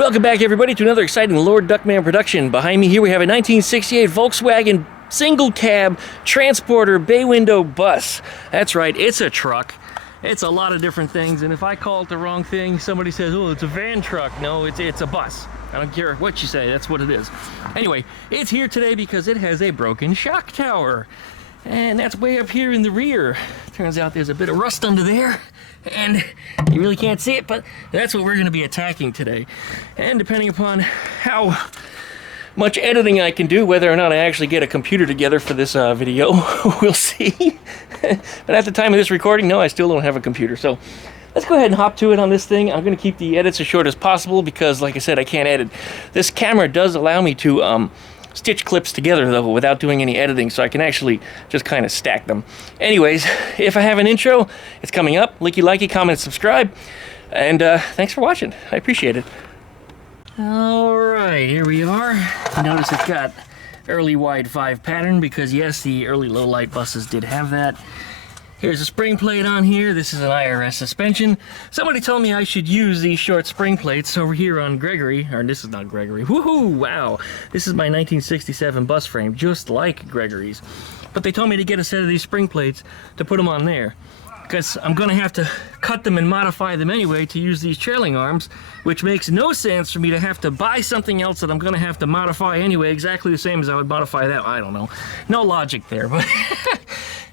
Welcome back, everybody, to another exciting Lord Duckman production. Behind me here we have a 1968 Volkswagen Singlecab transporter bay window bus. That's right, it's a truck. It's a lot of different things, and if I call it the wrong thing, somebody says, oh, it's a van truck. No, it's a bus. I don't care what you say, that's what it is. Anyway, it's here today because it has a broken shock tower. And that's way up here in the rear. Turns out there's a bit of rust under there, and you really can't see it, but that's what we're going to be attacking today. And depending upon how much editing I can do, whether or not I actually get a computer together for this video, we'll see. But at the time of this recording, no, I still don't have a computer. So let's go ahead and hop to it on this thing. I'm going to keep the edits as short as possible because, like I said, I can't edit. This camera does allow me to stitch clips together, though, without doing any editing, so I can actually just kind of stack them. Anyways, if I have an intro, it's coming up. Likey, comment, subscribe, and thanks for watching. I appreciate it. Alright, here we are. Notice it's got early wide 5 pattern because, yes, the early low light buses did have that. Here's a spring plate on here. This is an IRS suspension. Somebody told me I should use these short spring plates over here on Gregory, or this is not Gregory. Woohoo! Wow! This is my 1967 bus frame, just like Gregory's. But they told me to get a set of these spring plates to put them on there, because I'm going to have to cut them and modify them anyway to use these trailing arms, which makes no sense for me to have to buy something else that I'm going to have to modify anyway, exactly the same as I would modify that. I don't know. No logic there, but...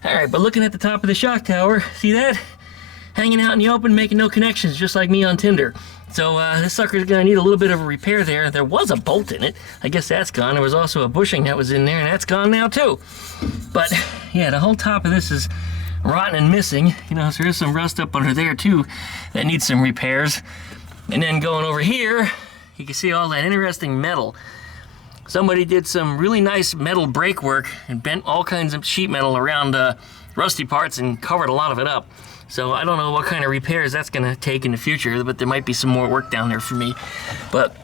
Alright, but looking at the top of the shock tower, see that? Hanging out in the open, making no connections, just like me on Tinder. So this sucker's gonna need a little bit of a repair there. There was a bolt in it. I guess that's gone. There was also a bushing that was in there, and that's gone now too. But yeah, the whole top of this is rotten and missing. You know, so there's some rust up under there too that needs some repairs. And then going over here, you can see all that interesting metal. Somebody did some really nice metal brake work and bent all kinds of sheet metal around rusty parts and covered a lot of it up. So I don't know what kind of repairs that's going to take in the future, but there might be some more work down there for me. But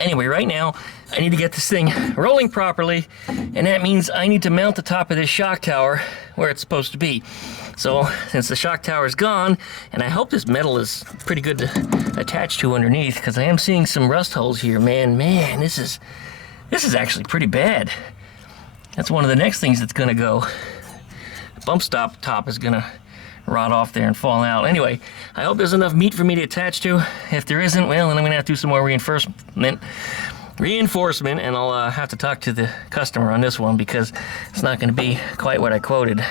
anyway, right now I need to get this thing rolling properly, and that means I need to mount the top of this shock tower where it's supposed to be. So since the shock tower is gone, and I hope this metal is pretty good to attach to underneath, because I am seeing some rust holes here. Man, this is actually pretty bad. That's one of the next things that's gonna go. The bump stop top is gonna rot off there and fall out. Anyway, I hope there's enough meat for me to attach to. If there isn't, well, then I'm gonna have to do some more reinforcement, and I'll have to talk to the customer on this one because it's not gonna be quite what I quoted.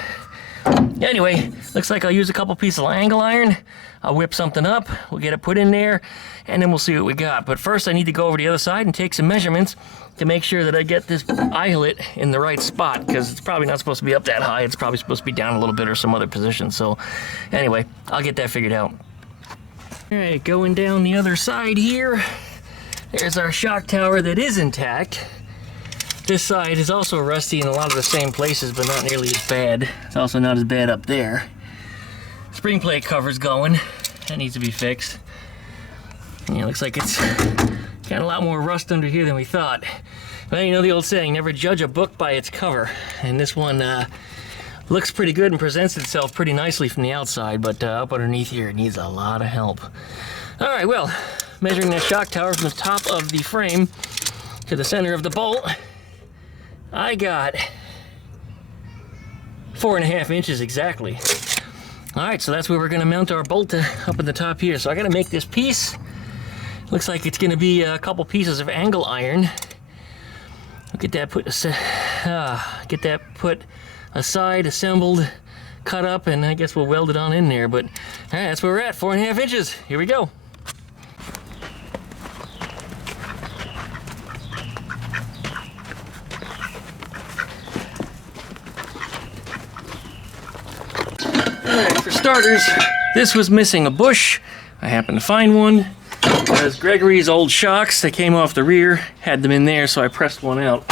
Anyway, looks like I'll use a couple pieces of angle iron. I'll whip something up, we'll get it put in there, and then we'll see what we got. But first I need to go over to the other side and take some measurements to make sure that I get this eyelet in the right spot, because it's probably not supposed to be up that high. It's probably supposed to be down a little bit or some other position. So anyway, I'll get that figured out. All right, going down the other side here, there's our shock tower that is intact. This side is also rusty in a lot of the same places, but not nearly as bad. It's also not as bad up there. Spring plate cover's going. That needs to be fixed. Yeah, looks like it's got a lot more rust under here than we thought. Well, you know the old saying, never judge a book by its cover. And this one looks pretty good and presents itself pretty nicely from the outside, but up underneath here it needs a lot of help. All right, well, measuring that shock tower from the top of the frame to the center of the bolt, I got 4.5 inches exactly. All right, so that's where we're gonna mount our bolt up at the top here. So I gotta make this piece. Looks like it's gonna be a couple pieces of angle iron. I'll get that put aside, assembled, cut up, and I guess we'll weld it on in there. But all right, that's where we're at, 4.5 inches. Here we go. For starters, this was missing a bush. I happened to find one. Because Gregory's old shocks, they came off the rear, had them in there, so I pressed one out.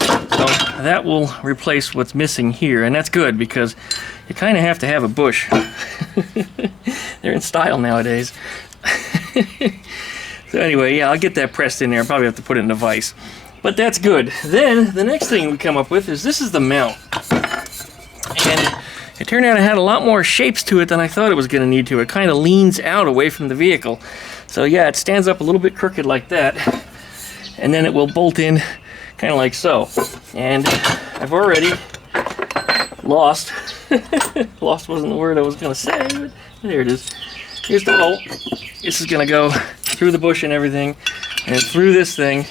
So that will replace what's missing here, and that's good because you kind of have to have a bush. They're in style nowadays. So anyway, yeah, I'll get that pressed in there. I'll probably have to put it in a vise. But that's good. Then, the next thing we come up with is this is the mount. And it turned out it had a lot more shapes to it than I thought it was going to need to. It kind of leans out away from the vehicle. So yeah, it stands up a little bit crooked like that, and then it will bolt in kind of like so. And I've already lost, lost wasn't the word I was going to say, but there it is. Here's the bolt. This is going to go through the bush and everything, and through this thing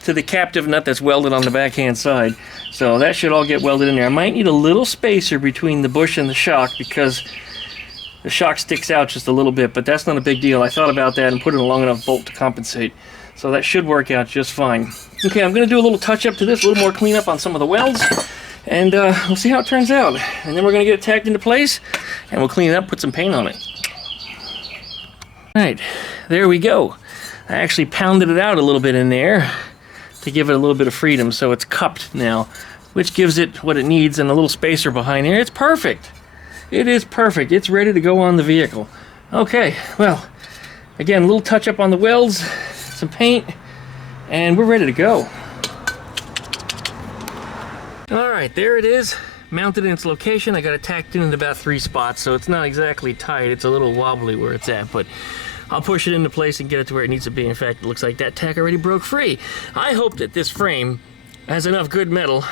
to the captive nut that's welded on the backhand side. So that should all get welded in there. I might need a little spacer between the bush and the shock because the shock sticks out just a little bit, but that's not a big deal. I thought about that and put in a long enough bolt to compensate. So that should work out just fine. Okay, I'm going to do a little touch up to this, a little more cleanup on some of the welds, and we'll see how it turns out. And then we're going to get it tacked into place, and we'll clean it up, put some paint on it. Alright, there we go. I actually pounded it out a little bit in there to give it a little bit of freedom, so it's cupped now, which gives it what it needs and a little spacer behind here. It's perfect. It is perfect. It's ready to go on the vehicle. Okay, well, again, a little touch up on the welds, some paint, and we're ready to go. Alright, there it is, mounted in its location. I got it tacked in about 3 spots, so it's not exactly tight. It's a little wobbly where it's at, but I'll push it into place and get it to where it needs to be. In fact, it looks like that tack already broke free. I hope that this frame has enough good metal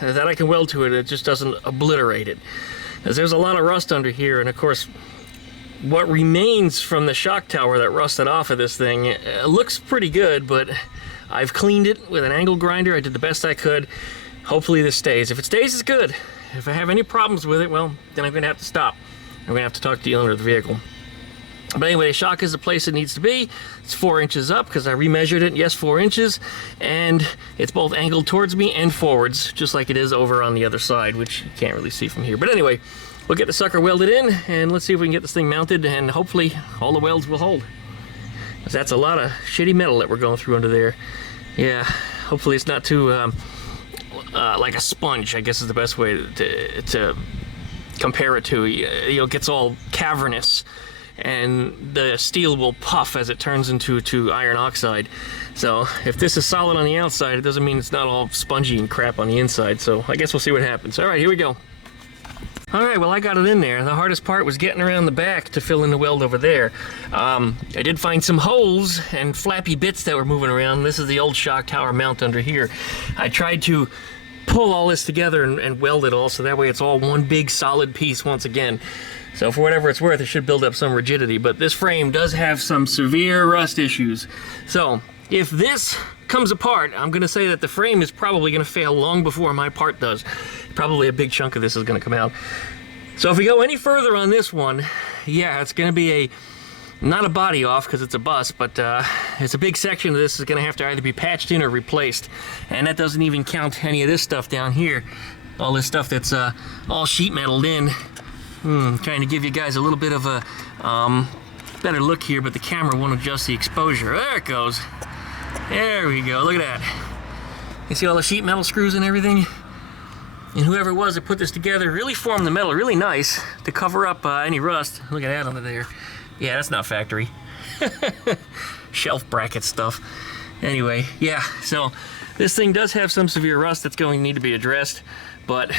that I can weld to it. It just doesn't obliterate it. Because there's a lot of rust under here, and of course, what remains from the shock tower that rusted off of this thing looks pretty good, but I've cleaned it with an angle grinder. I did the best I could. Hopefully this stays. If it stays, it's good. If I have any problems with it, well, then I'm going to have to stop. I'm going to have to talk to the owner of the vehicle. But anyway, the shock is the place it needs to be. It's 4 inches up because I remeasured it. Yes, 4 inches. And it's both angled towards me and forwards, just like it is over on the other side, which you can't really see from here. But anyway, we'll get the sucker welded in, and let's see if we can get this thing mounted, and hopefully all the welds will hold. Because that's a lot of shitty metal that we're going through under there. Yeah, hopefully it's not too, like a sponge, I guess is the best way to compare it to. You know, it gets all cavernous, and the steel will puff as it turns into iron oxide. So if this is solid on the outside, it doesn't mean it's not all spongy and crap on the inside. So I guess we'll see what happens. All right, here we go. All right, well, I got it in there. The hardest part was getting around the back to fill in the weld over there. I did find some holes and flappy bits that were moving around. This is the old shock tower mount under here. I tried to pull all this together and weld it all so that way it's all one big solid piece once again. So for whatever it's worth, it should build up some rigidity, but this frame does have some severe rust issues. So if this comes apart, I'm going to say that the frame is probably going to fail long before my part does. Probably a big chunk of this is going to come out. So if we go any further on this one, yeah, it's going to be not a body off because it's a bus, but it's a big section of this is going to have to either be patched in or replaced. And that doesn't even count any of this stuff down here. All this stuff that's all sheet metaled in. Trying to give you guys a little bit of a better look here, but the camera won't adjust the exposure. There it goes. There we go. Look at that. You see all the sheet metal screws and everything? And whoever it was that put this together really formed the metal really nice to cover up any rust. Look at that under there. Yeah, that's not factory. Shelf bracket stuff. Anyway, yeah, so this thing does have some severe rust that's going to need to be addressed, but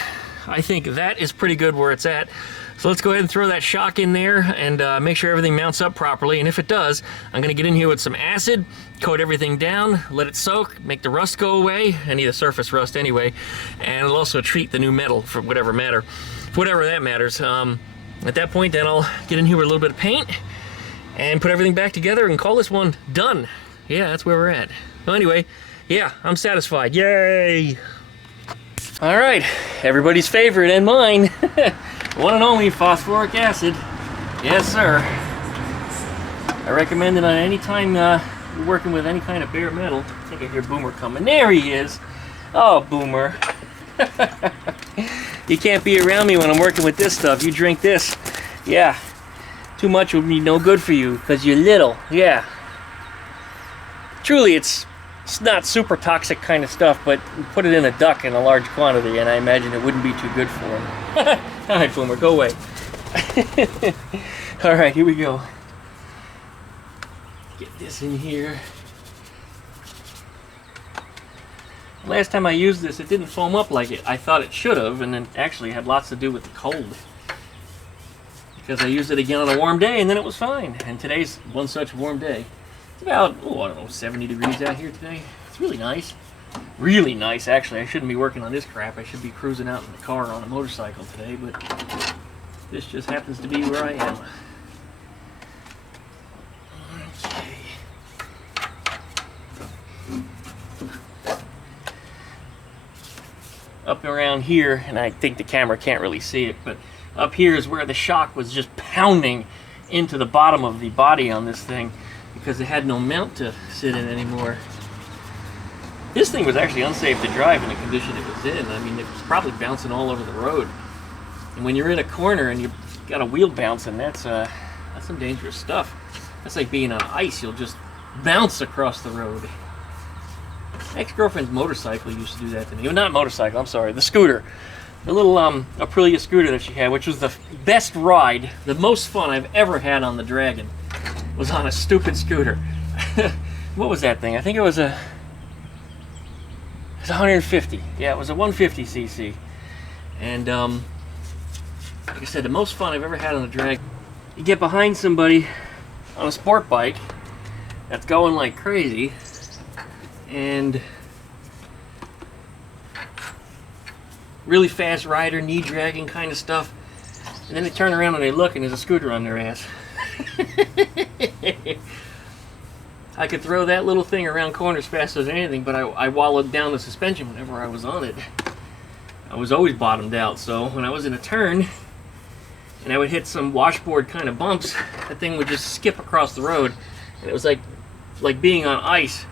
I think that is pretty good where it's at. So let's go ahead and throw that shock in there and make sure everything mounts up properly. And if it does, I'm going to get in here with some acid, coat everything down, let it soak, make the rust go away, any of the surface rust anyway, and it'll also treat the new metal for whatever that matters. At that point, then I'll get in here with a little bit of paint and put everything back together and call this one done. Yeah, that's where we're at. Well, anyway, yeah, I'm satisfied. Yay! All right, everybody's favorite and mine. One and only phosphoric acid. Yes, sir. I recommend it on any time you're working with any kind of bare metal. I think I hear Boomer coming. There he is. Oh, Boomer. You can't be around me when I'm working with this stuff. You drink this. Yeah. Too much will be no good for you because you're little. Yeah. Truly, it's not super toxic kind of stuff, but put it in a duck in a large quantity, and I imagine it wouldn't be too good for him. All right, Boomer, go away. All right, here we go. Get this in here. Last time I used this, it didn't foam up like I thought it should have, and it actually had lots to do with the cold. because I used it again on a warm day and then it was fine. And today's one such warm day. It's about, oh, I don't know, 70 degrees out here today. It's really nice. Really nice, actually. I shouldn't be working on this crap. I should be cruising out in the car on a motorcycle today, but this just happens to be where I am. Okay. Up around here, and I think the camera can't really see it, but up here is where the shock was just pounding into the bottom of the body on this thing because it had no mount to sit in anymore. This thing was actually unsafe to drive in the condition it was in. I mean, it was probably bouncing all over the road. And when you're in a corner and you've got a wheel bouncing, that's some dangerous stuff. That's like being on ice. You'll just bounce across the road. Ex-girlfriend's motorcycle used to do that to me. Well, not motorcycle, I'm sorry, the scooter. The little Aprilia scooter that she had, which was the best ride, the most fun I've ever had on the Dragon, was on a stupid scooter. What was that thing? I think it was 150. Yeah, it was a 150cc. And like I said, the most fun I've ever had on the Dragon. You get behind somebody on a sport bike that's going like crazy, and really fast rider, knee dragging kind of stuff, and then they turn around and they look and there's a scooter on their ass. I could throw that little thing around corners faster than anything, but I wallowed down the suspension whenever I was on it. I was always bottomed out, so when I was in a turn and I would hit some washboard kind of bumps, that thing would just skip across the road, and it was like being on ice,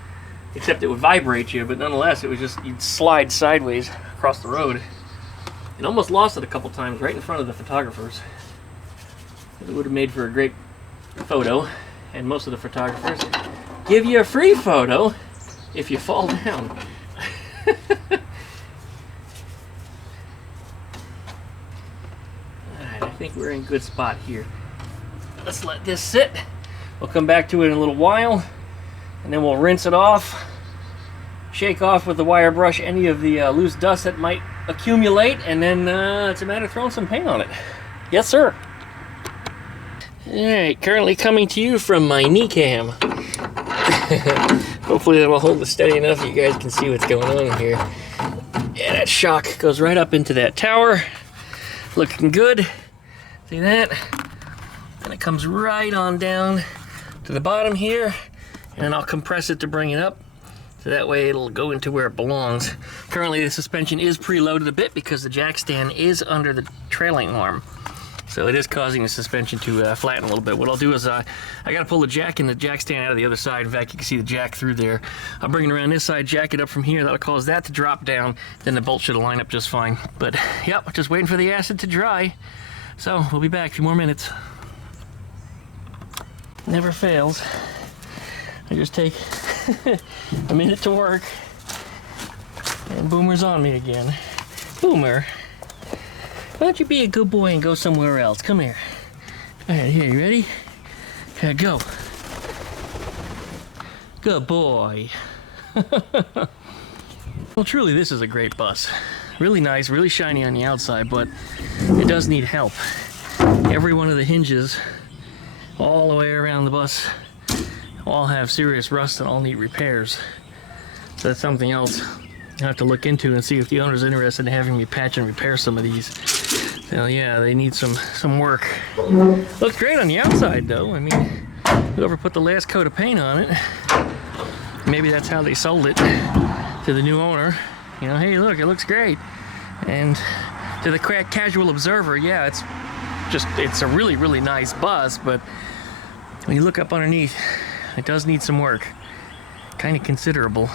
except it would vibrate you, but nonetheless it was just, you'd slide sideways across the road. And almost lost it a couple times right in front of the photographers. It would have made for a great photo, and most of the photographers give you a free photo if you fall down. Alright, I think we're in a good spot here. Let's let this sit. We'll come back to it in a little while, and then we'll rinse it off, shake off with the wire brush any of the loose dust that might accumulate, and then it's a matter of throwing some paint on it. Yes, sir. Alright, currently coming to you from my knee cam. Hopefully that will hold it steady enough so you guys can see what's going on here. Yeah, that shock goes right up into that tower. Looking good. See that? And it comes right on down to the bottom here, and then I'll compress it to bring it up, so that way it'll go into where it belongs. Currently the suspension is preloaded a bit because the jack stand is under the trailing arm. So it is causing the suspension to flatten a little bit. What I'll do is I gotta pull the jack and the jack stand out of the other side. In fact, you can see the jack through there. I'll bring it around this side, jack it up from here. That'll cause that to drop down. Then the bolt should line up just fine. But yep, just waiting for the acid to dry. So we'll be back, a few more minutes. Never fails. I just take a minute to work, and Boomer's on me again. Boomer, why don't you be a good boy and go somewhere else? Come here. All right, here, you ready? Okay, go. Good boy. Well, truly, this is a great bus. Really nice, really shiny on the outside, but it does need help. Every one of the hinges all the way around the bus all have serious rust and all need repairs. So that's something else I have to look into and see if the owner's interested in having me patch and repair some of these. So yeah, they need some work. Looks great on the outside though. I mean, whoever put the last coat of paint on it, maybe that's how they sold it to the new owner. You know, hey look, it looks great. And to the casual observer, yeah, it's a really, really nice bus, but when you look up underneath, it does need some work. Kind of considerable.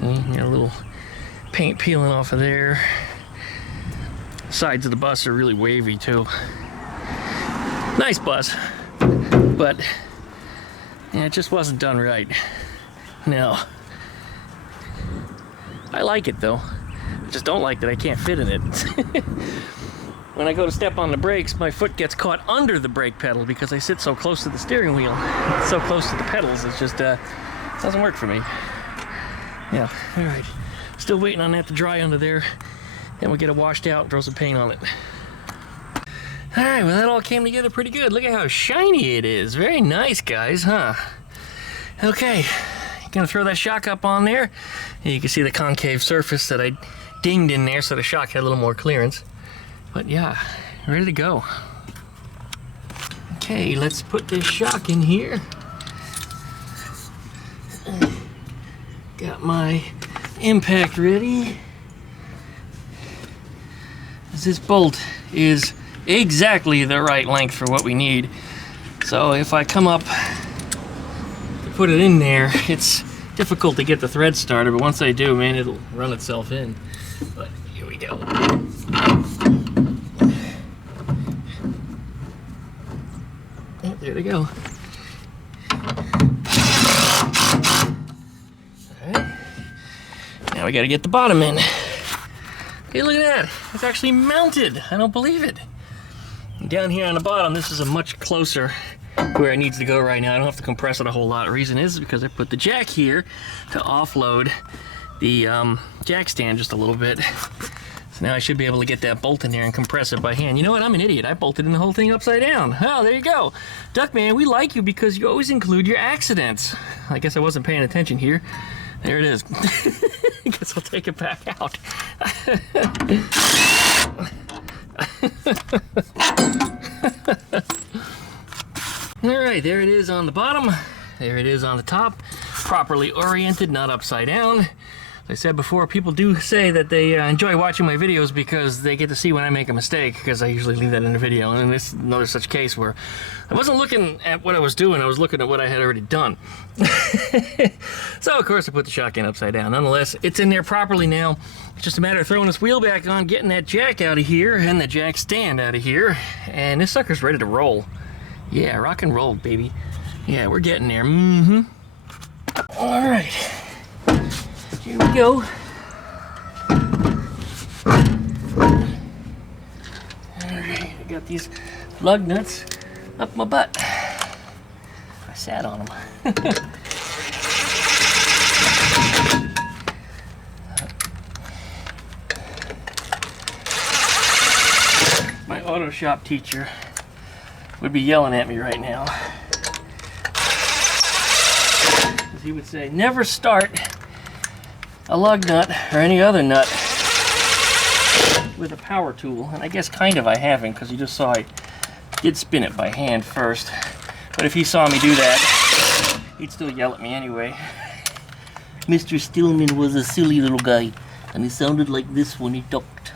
You got a little paint peeling off of there. Sides of the bus are really wavy too. Nice bus, but yeah, it just wasn't done right. No. I like it though. I just don't like that I can't fit in it. When I go to step on the brakes, my foot gets caught under the brake pedal because I sit so close to the steering wheel. It's so close to the pedals, it's just, it doesn't work for me. Yeah, all right. Still waiting on that to dry under there. Then we'll get it washed out and throw some paint on it. All right, well, that all came together pretty good. Look at how shiny it is. Very nice, guys, huh? Okay, gonna throw that shock up on there. And you can see the concave surface that I dinged in there so the shock had a little more clearance. But yeah, ready to go. Okay, let's put this shock in here. Got my impact ready. This bolt is exactly the right length for what we need. So if I come up to put it in there, it's difficult to get the thread started, but once I do, man, it'll run itself in. But here we go. Oh, there they go. Alright. Now we gotta get the bottom in. Hey, look at that. It's actually mounted. I don't believe it. And down here on the bottom, this is a much closer where it needs to go right now. I don't have to compress it a whole lot. The reason is because I put the jack here to offload the jack stand just a little bit. So now I should be able to get that bolt in there and compress it by hand. You know what? I'm an idiot. I bolted in the whole thing upside down. Oh, there you go. Duckman, we like you because you always include your accidents. I guess I wasn't paying attention here. There it is. I guess I'll take it back out. All right, there it is on the bottom. There it is on the top. Properly oriented, not upside down. As I said before, people do say that they enjoy watching my videos because they get to see when I make a mistake, because I usually leave that in the video. And this is another such case where I wasn't looking at what I was doing, I was looking at what I had already done. So of course I put the shotgun upside down. Nonetheless, it's in there properly now. It's just a matter of throwing this wheel back on, getting that jack out of here, and the jack stand out of here, and this sucker's ready to roll. Yeah, rock and roll, baby. Yeah, we're getting there. All right. Here we go. Alright, I got these lug nuts up my butt. I sat on them. My auto shop teacher would be yelling at me right now. Because he would say, never start a lug nut or any other nut with a power tool. And I guess kind of I haven't, because you just saw I did spin it by hand first. But if he saw me do that, he'd still yell at me anyway. Mr. Stillman was a silly little guy, and he sounded like this when he talked.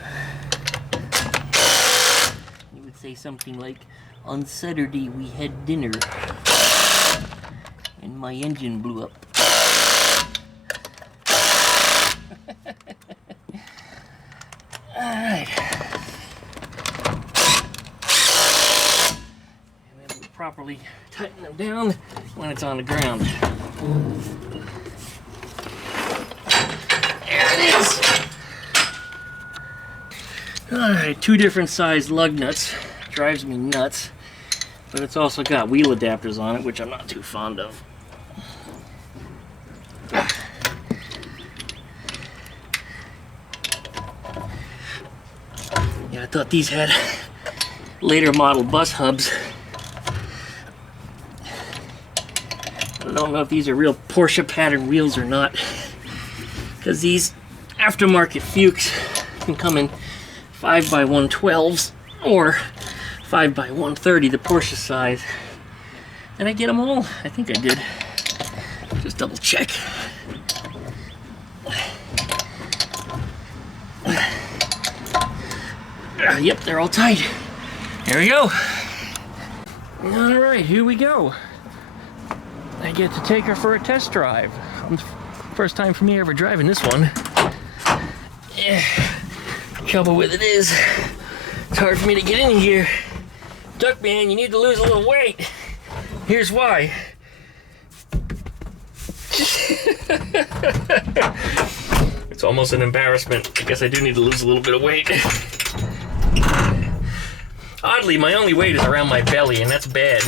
He would say something like, on Saturday we had dinner, and my engine blew up. Alright. And then we properly tighten them down when it's on the ground. There it is! Alright, 2 different size lug nuts. Drives me nuts. But it's also got wheel adapters on it, which I'm not too fond of. Yeah, I thought these had later model bus hubs. I don't know if these are real Porsche pattern wheels or not, because these aftermarket Fuchs can come in 5x112s or 5x130, the Porsche size. Did I get them all? I think I did. Just double check. Yep, they're all tight. There we go. Alright, here we go. I get to take her for a test drive. First time for me ever driving this one. Yeah. Trouble with it is, it's hard for me to get in here. Duckman, you need to lose a little weight. Here's why. It's almost an embarrassment. I guess I do need to lose a little bit of weight. Oddly, my only weight is around my belly, and that's bad.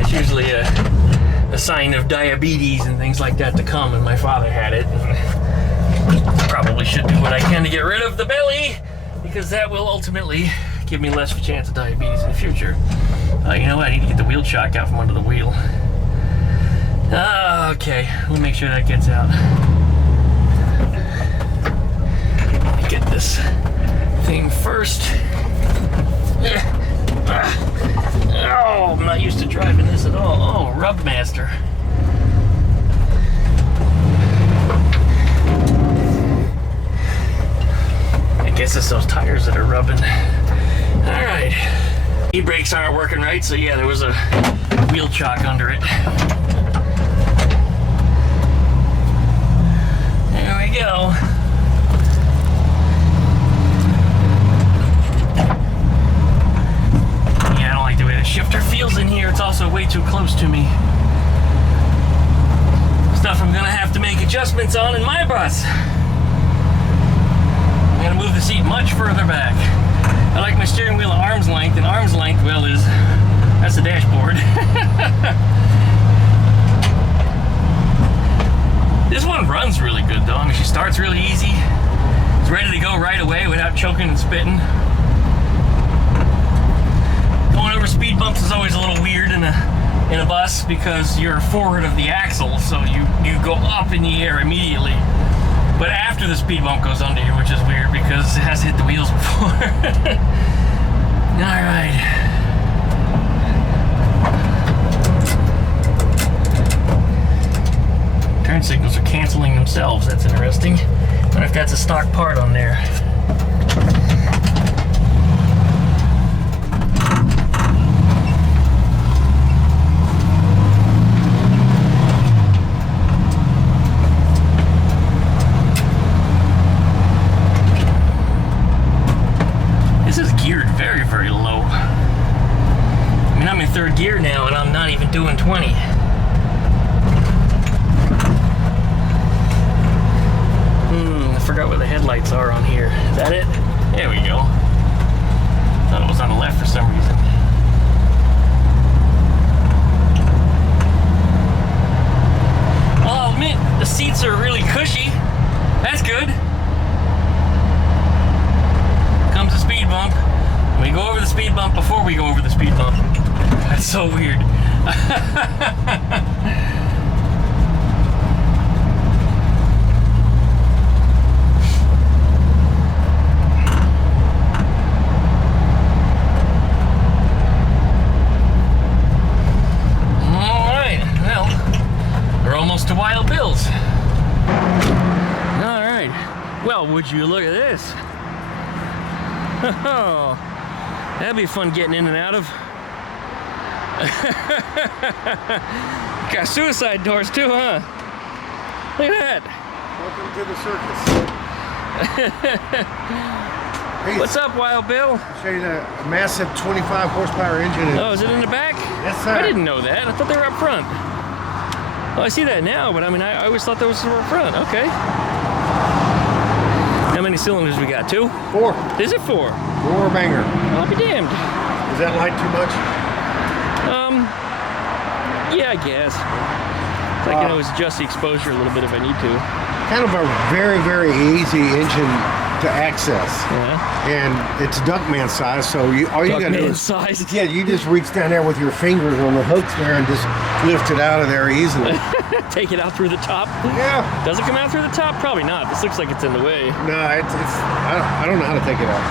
It's usually a sign of diabetes and things like that to come, and my father had it. Probably should do what I can to get rid of the belly, because that will ultimately give me less of a chance of diabetes in the future. You know what? I need to get the wheel chock out from under the wheel. Okay, we'll make sure that gets out. Let me get this thing first. Oh, I'm not used to driving this at all. Oh, Rub Master. I guess it's those tires that are rubbing. All right. E-brakes aren't working right, so yeah, there was a wheel chock under it. There we go. Yeah, I don't like the way the shifter feels in here. It's also way too close to me. Stuff I'm gonna have to make adjustments on in my bus. I'm gonna move the seat much further back. I like my steering wheel at arm's length, and arm's length, well, that's the dashboard. This one runs really good though. I mean, she starts really easy. It's ready to go right away without choking and spitting. Going over speed bumps is always a little weird in a bus because you're forward of the axle, so you go up in the air immediately. But after the speed bump goes under you, which is weird because it has hit the wheels before. All right. Turn signals are canceling themselves. That's interesting. I wonder if that's a stock part on there. Very low. I mean, I'm in third gear now and I'm not even doing 20. I forgot where the headlights are on here. Is that it? There we go. Thought it was on the left for some reason. Well, I'll admit, the seats are really cushy. That's good. Comes a speed bump. We go over the speed bump before we go over the speed bump. That's so weird. Alright, well, we're almost to Wild Bill's. Alright, well, would you look at this? Oh. That'd be fun getting in and out of. Got suicide doors too, huh? Look at that. Welcome to the circus. Hey, what's up, Wild Bill? I'll show you the massive 25 horsepower engine. Oh, is it in the back? Yes, sir. I didn't know that. I thought they were up front. Well, I see that now, but I mean, I always thought that was up front. Okay. How many cylinders we got? 2? 4. Is it 4? 4 banger. I'll be damned. Is that light too much? Yeah, I guess. I can always adjust the exposure a little bit if I need to. Kind of a very, very easy engine to access. Yeah. And it's Duckman size, so all you gotta do is size. Yeah, you just reach down there with your fingers on the hooks there and just lift it out of there easily. Take it out through the top? Yeah. Does it come out through the top? Probably not. This looks like it's in the way. No, I don't know how to take it out.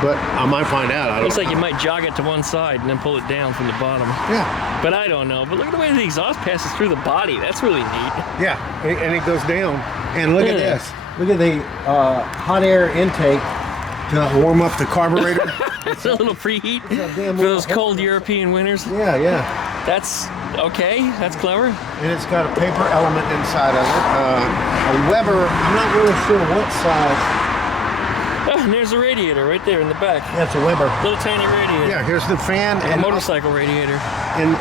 But I might find out. Looks like you might jog it to one side and then pull it down from the bottom. Yeah. But I don't know. But look at the way the exhaust passes through the body. That's really neat. Yeah, and it goes down. And look at this. Look at the hot air intake to warm up the carburetor. It's a little preheat for those cold European winters. Yeah, yeah. That's okay. That's clever. And it's got a paper element inside of it. A Weber, I'm not really sure what size. Oh, and there's a radiator right there in the back. That's a Weber. Little tiny radiator. Yeah, here's the fan. And a motorcycle radiator. And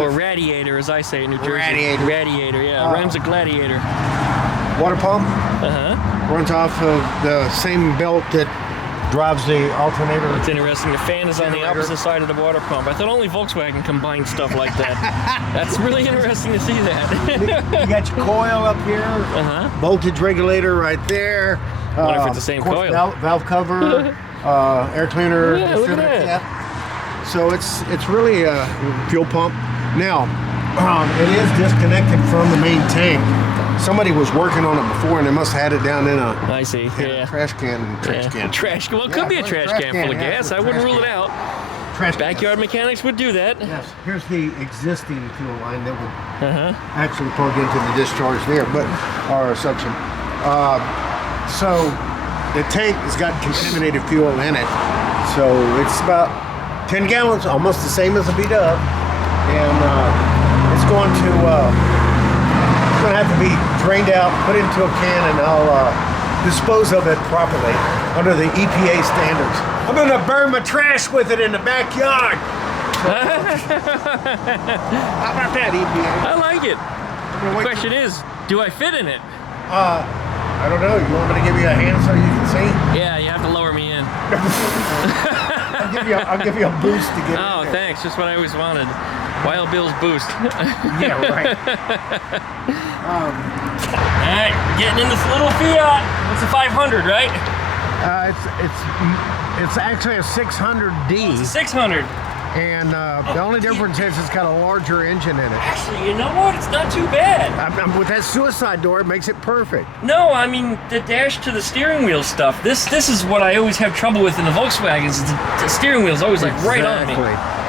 or radiator, as I say in New Jersey. Radiator. Radiator, yeah. Rhymes a gladiator. Water pump. Uh-huh. Runs off of the same belt that drives the alternator. It's interesting. The fan is on the opposite side of the water pump. I thought only Volkswagen combined stuff like that. That's really interesting to see that. You got your coil up here. Uh-huh. Voltage regulator right there. I wonder if it's the same coil. Valve cover. air cleaner. Yeah, look at distributor that. cap. So it's really a fuel pump. Now, it is disconnected from the main tank. Somebody was working on it before, and they must have had it down in a I see. Yeah. trash can. Trash. Well, it could Yeah, be a like trash trash can can, full of yeah, gas. it's a I wouldn't trash rule it can. out. Trash can. Backyard mechanics would do that. Yes. Here's the existing fuel line that would Uh-huh. actually plug into the discharge there, but or suction. So the tank has got contaminated fuel in it. So it's about 10 gallons, almost the same as a B-Dub, and it's going to have to be drained out, put into a can, and I'll dispose of it properly under the EPA standards. I'm going to burn my trash with it in the backyard. How about that, EPA? I like it. I'm The gonna wait question is, do I fit in it? I don't know. You want me to give you a hand so you can see? Yeah, you have to lower me in. I'll give you a boost to get Oh, in there. thanks. Just what I always wanted. Wild Bill's boost. Yeah, right. All right, getting in this little Fiat. It's a 500, right? It's actually a 600D, It's a 600. and the only difference is it's got a larger engine in it. Actually, you know what? It's not too bad. With that suicide door, it makes it perfect. No, I mean the dash to the steering wheel stuff. This is what I always have trouble with in the Volkswagens. Is the steering wheel's always like right on me.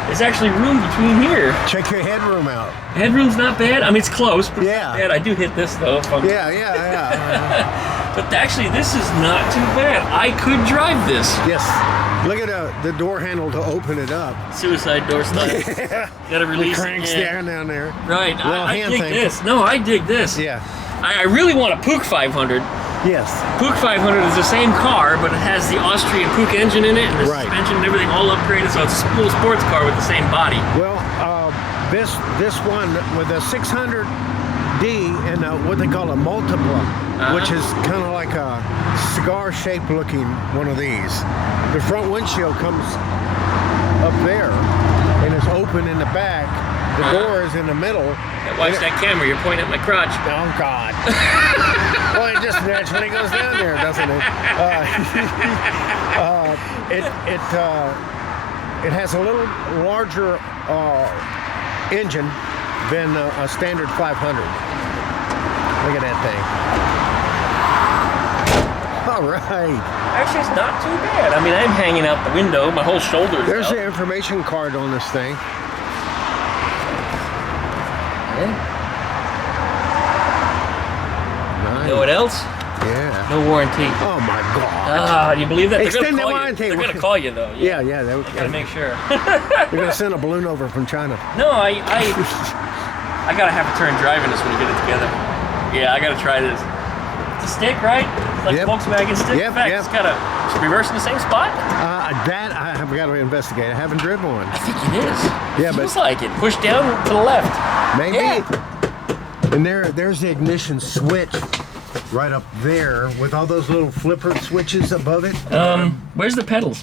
There's actually room between here. Check your headroom out. Headroom's not bad. I mean, it's close. But it's Yeah. not bad. I do hit this though. If I'm- Yeah. But actually, this is not too bad. I could drive this. Yes. Look at the door handle to open it up. Suicide door style. Gotta release it. Cranks Yeah. down there. Right. Little I hand dig thing. this. No, I dig this. Yeah. I really want a Puch 500. Yes. Puch 500 is the same car, but it has the Austrian Puch engine in it, and the Right. suspension and everything all upgraded, so it's a little sports car with the same body. Well, this one with a 600D and what they call a multipla, which is kind of like a cigar-shaped looking one of these. The front windshield comes up there and is open in the back. The door is in the middle. Yeah, watch that camera, you're pointing at my crotch. Oh God! Well, it just naturally goes down there, doesn't it? It has a little larger engine than a standard 500. Look at that thing. All right. Actually, it's not too bad. I mean, I'm hanging out the window, my whole shoulder's There's out. the information card on this thing. Nice. You know what else? Yeah. No warranty. Oh my God. Ah, you believe that? Extended call warranty. you. They're gonna call you though. Yeah. Gotta make sure. They're gonna send a balloon over from China. No, I gotta have a turn driving this when you get it together. Yeah, I gotta try this. It's a stick, right? It's like Yep. a Volkswagen stick. Yep, In fact, yep. it's got a reverse in the same spot. That I have got to investigate. I haven't driven one. I think it is. Yeah, Feels but- like it. Push down to the left. Maybe. Yeah. And there's the ignition switch right up there with all those little flipper switches above it. Where's the pedals?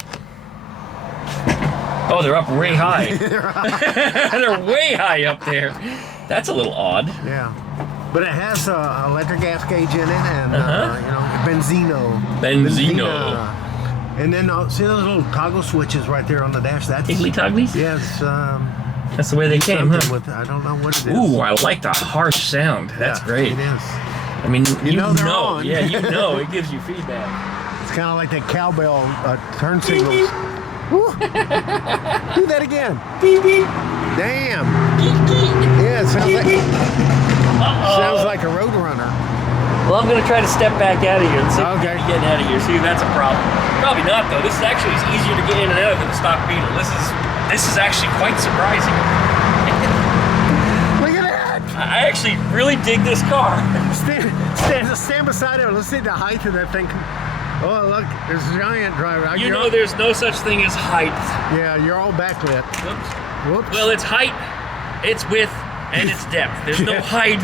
Oh, they're up way high. They're way high up there. That's a little odd. Yeah. But it has an electric gas gauge in it and, Benzino. Benzino. And then, see those little toggle switches right there on the dash? That's Tiggly togglies? Yes. That's the way they came, Something huh? with, I don't know what it is. Ooh, I like the harsh sound. That's Yeah, great. It is. I mean, you know they're on. Yeah, you know. It gives you feedback. It's kind of like the cowbell turn signals. Woo. Do that again. Damn. Yeah, it sounds like a road runner. Well, I'm going to try to step back out of here and see if Okay. we can get out of here. See if that's a problem. Probably not, though. This is actually easier to get in and out of than the stock Beetle. This is actually quite surprising. Look at that. I actually really dig this car. Stand beside it. Let's see the height of that thing. Oh, look, there's a giant driver. You know there's no such thing as height. Yeah, you're all backlit. Whoops. Whoops. Well, it's height, it's width, and it's depth. There's no height.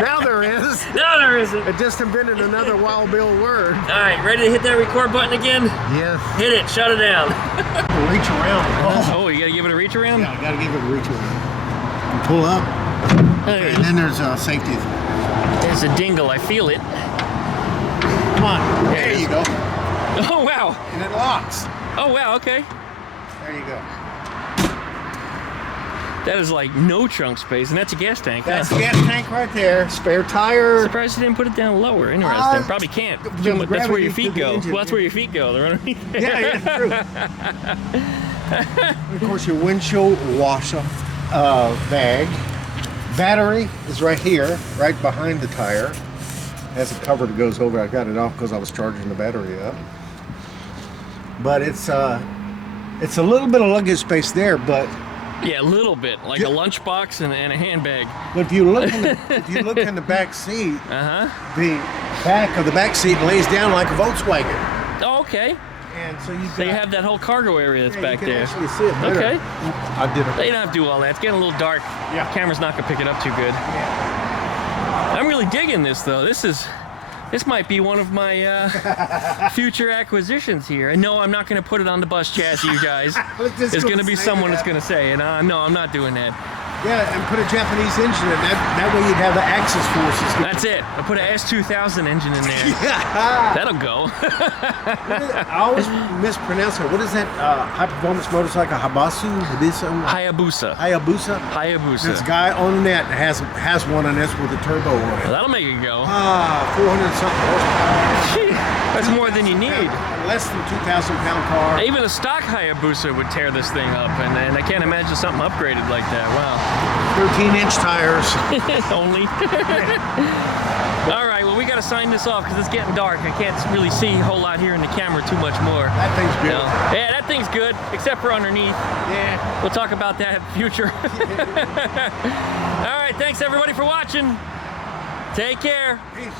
Now there is. No, there isn't. I just invented another Wild Bill word. All right, ready to hit that record button again? Yes. Hit it, shut it down. Reach around. Oh, you gotta give it a reach around? Yeah, I gotta give it a reach around. You pull up, and then there's safety. There's a dingle, I feel it. Come on. There you go. Oh, wow. And it locks. Oh, wow, okay. There you go. That is like no trunk space, and that's a gas tank. That's the gas tank right there. Spare tire. Surprised you didn't put it down lower. Interesting. Probably can't. That's where your feet go. Well, that's where your feet go. They're underneath there. Yeah, true. Of course, your windshield washer bag. Battery is right here, right behind the tire. Has a cover that goes over. I got it off because I was charging the battery up. But it's a little bit of luggage space there, but yeah, a little bit, like a lunchbox and a handbag. but if you look in the back seat, the back of the back seat lays down like a Volkswagen. Oh, okay. And so you have that whole cargo area that's back you there. can actually see it better. Okay. I did it. You don't have to do all that. It's getting a little dark. Yeah. Camera's not gonna pick it up too good. Yeah. I'm really digging this though. This might be one of my future acquisitions here. And no, I'm not going to put it on the bus chassis, you guys. There's going to be someone that's going to say, and no, I'm not doing that. Yeah, and put a Japanese engine in. That way you'd have the Axis forces. That's it. I'll put an S2000 engine in there. Yeah. That'll go. I always mispronounce it. What is that high-performance motorcycle? Hayabusa. Hayabusa? This guy on the net has one on this with a turbo on it. Well, that'll make it go. 400-something horsepower. That's more than you need. Less than 2,000-pound car. Even a stock Hayabusa would tear this thing up, and I can't imagine something upgraded like that. Wow. 13-inch tires. Only. All right, well, we got to sign this off because it's getting dark. I can't really see a whole lot here in the camera too much more. That thing's good. No. Yeah, that thing's good, except for underneath. Yeah. We'll talk about that in the future. All right, thanks everybody for watching. Take care. Peace.